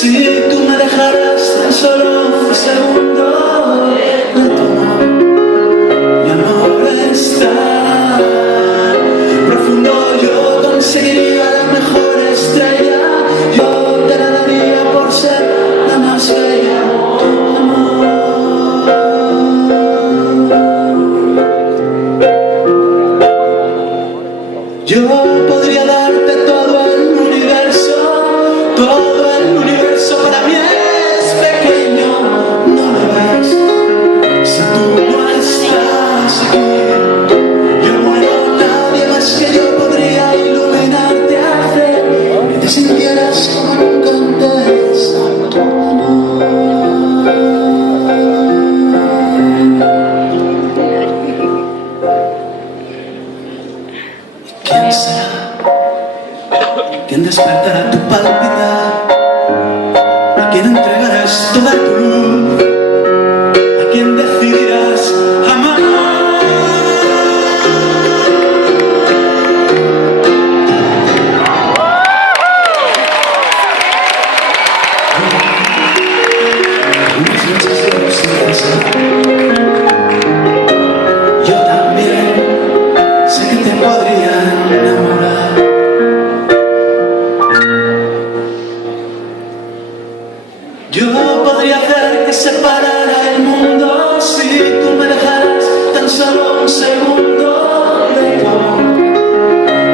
Si tú me dejaras tan solo un segundo de tu amor, mi amor es tan profundo, yo conseguiría la mejor estrella, yo te la daría por ser la más bella. Tu amor. Yo podría darte todo el universo, todo el universo para mí es pequeño, no lo ves. Si tú no estás aquí, yo muero, nadie más que yo podría iluminarte, hacer que te sintieras como nunca antes. Tu amor. ¿Quién será? ¿Quién despertará tu palpitar? ¿A quién entregarás toda tu luz? ¿A quién decidirás amar? Unas noches de luz sin cesar. Yo también sé que te podría enamorar. Yo podría hacer que se parara el mundo si tú me dejaras tan solo un segundo de tu amor.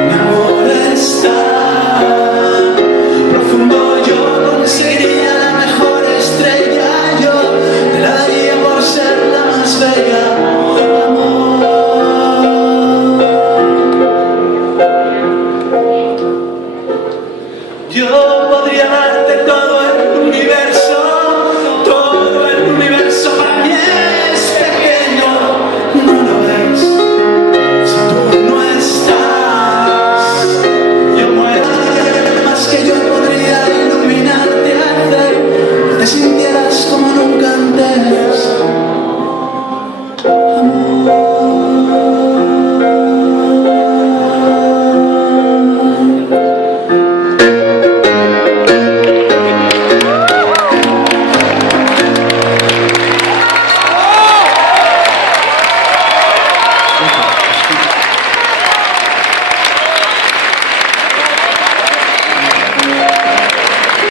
Mi amor es tan profundo, yo conseguiría la mejor estrella, yo te la daría por ser la más bella. Amor. Yo podría darte todo